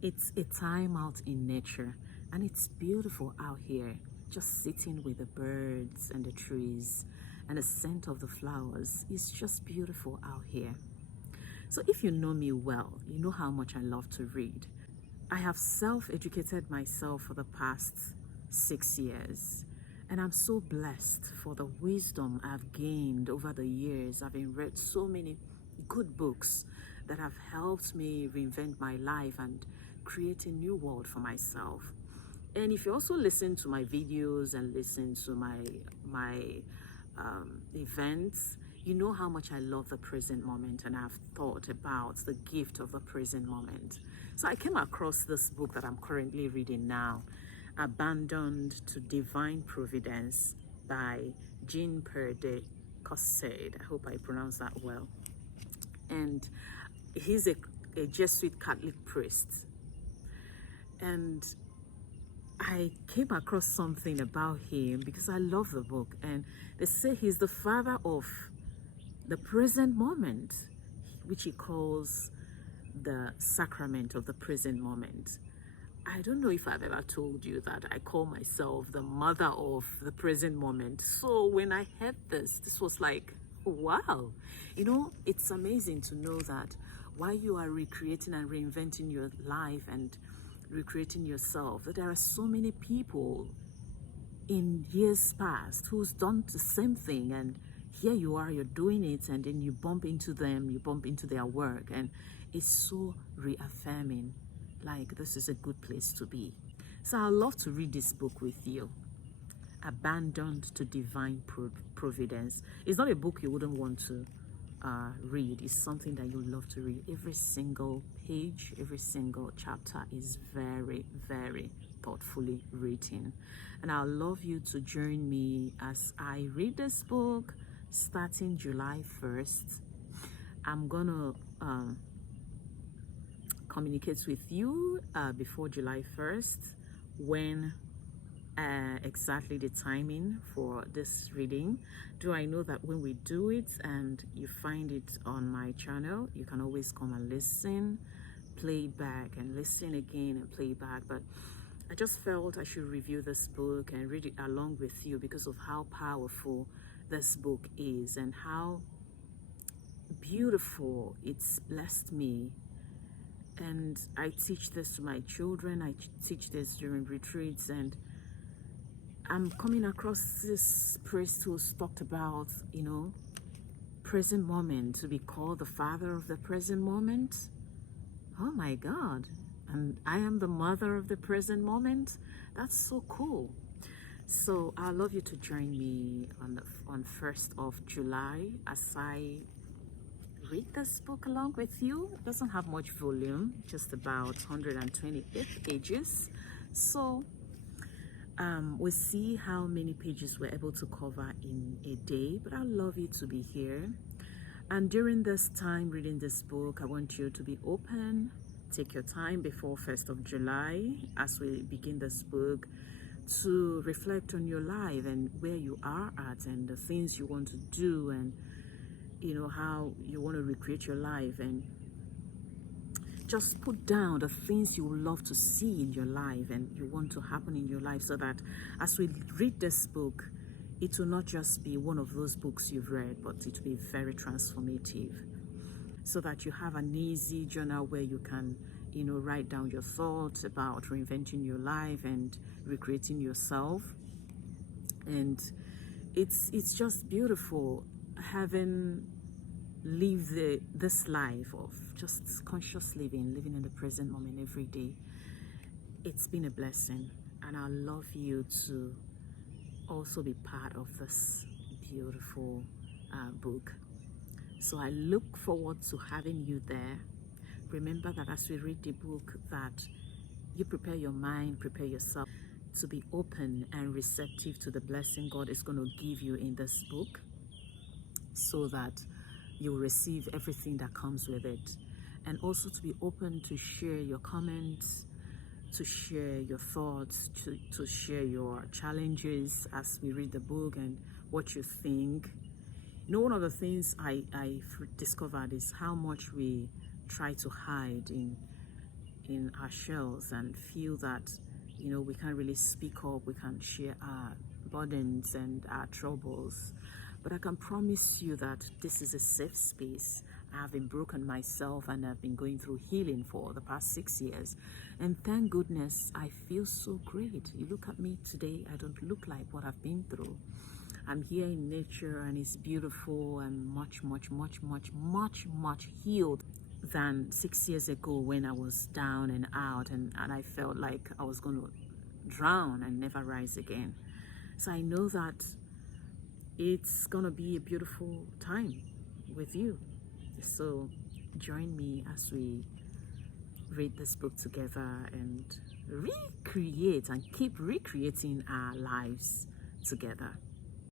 It's a time out in nature, and it's beautiful out here, just sitting with the birds and the trees and the scent of the flowers. It's just beautiful out here. So if you know me well, you know how much I love to read. I have self-educated myself for the past 6 years, and I'm so blessed for the wisdom I've gained over the years. I've read so many good books that have helped me reinvent my life and create a new world for myself. And if you also listen to my videos and listen to my events, you know how much I love the present moment, and I've thought about the gift of the present moment. So I came across this book that I'm currently reading now, Abandoned to Divine Providence by Pierre De Caussade. I hope I pronounced that well. And he's a Jesuit Catholic priest. And I came across something about him because I love the book, and they say he's the father of the present moment, which he calls the sacrament of the present moment. I don't know if I've ever told you that I call myself the mother of the present moment. So when I heard this was like, wow. You know, it's amazing to know that while you are recreating and reinventing your life and recreating yourself, that there are so many people in years past who's done the same thing, and here you are, you're doing it, and then you bump into them, you bump into their work, and it's so reaffirming, like this is a good place to be. So I'd love to read this book with you, Abandoned to Divine Providence. It's not a book you wouldn't want to read. It's something that you love to read. Every single page, every single chapter is very, very thoughtfully written. And I'd love you to join me as I read this book starting July 1st. I'm gonna communicate with you before July 1st when exactly the timing for this reading. Do I know that when we do it and you find it on my channel, you can always come and listen, play it back, and listen again and play it back. But I just felt I should review this book and read it along with you because of how powerful this book is and how beautiful it's blessed me. And I teach this to my children, I teach this during retreats, and I'm coming across this priest who's talked about, you know, present moment, to be called the father of the present moment. Oh my God. And I am the mother of the present moment. That's so cool. So I'd love you to join me on 1st of July as I read this book along with you. It doesn't have much volume, just about 128 pages. So we'll see how many pages we're able to cover in a day, but I'd love you to be here. And during this time reading this book, I want you to be open. Take your time before 1st of July as we begin this book to reflect on your life and where you are at and the things you want to do, and you know how you want to recreate your life, and just put down the things you would love to see in your life and you want to happen in your life, so that as we read this book, it will not just be one of those books you've read, but it will be very transformative, so that you have an easy journal where you can, you know, write down your thoughts about reinventing your life and recreating yourself. And it's just beautiful having lived this life of just conscious living in the present moment every day. It's been a blessing, and I love you to also be part of this beautiful book. So I look forward to having you there. Remember that as we read the book, that you prepare your mind, prepare yourself to be open and receptive to the blessing God is going to give you in this book, so that you will receive everything that comes with it. And also to be open to share your comments, to share your thoughts, to share your challenges as we read the book and what you think. You know, one of the things I've discovered is how much we try to hide in our shells and feel that, you know, we can't really speak up, we can't share our burdens and our troubles. But I can promise you that this is a safe space. I have been broken myself and I've been going through healing for the past 6 years. And thank goodness I feel so great. You look at me today, I don't look like what I've been through. I'm here in nature and it's beautiful and much healed than 6 years ago when I was down and out and I felt like I was going to drown and never rise again. So I know that it's going to be a beautiful time with you. So join me as we read this book together and recreate and keep recreating our lives together.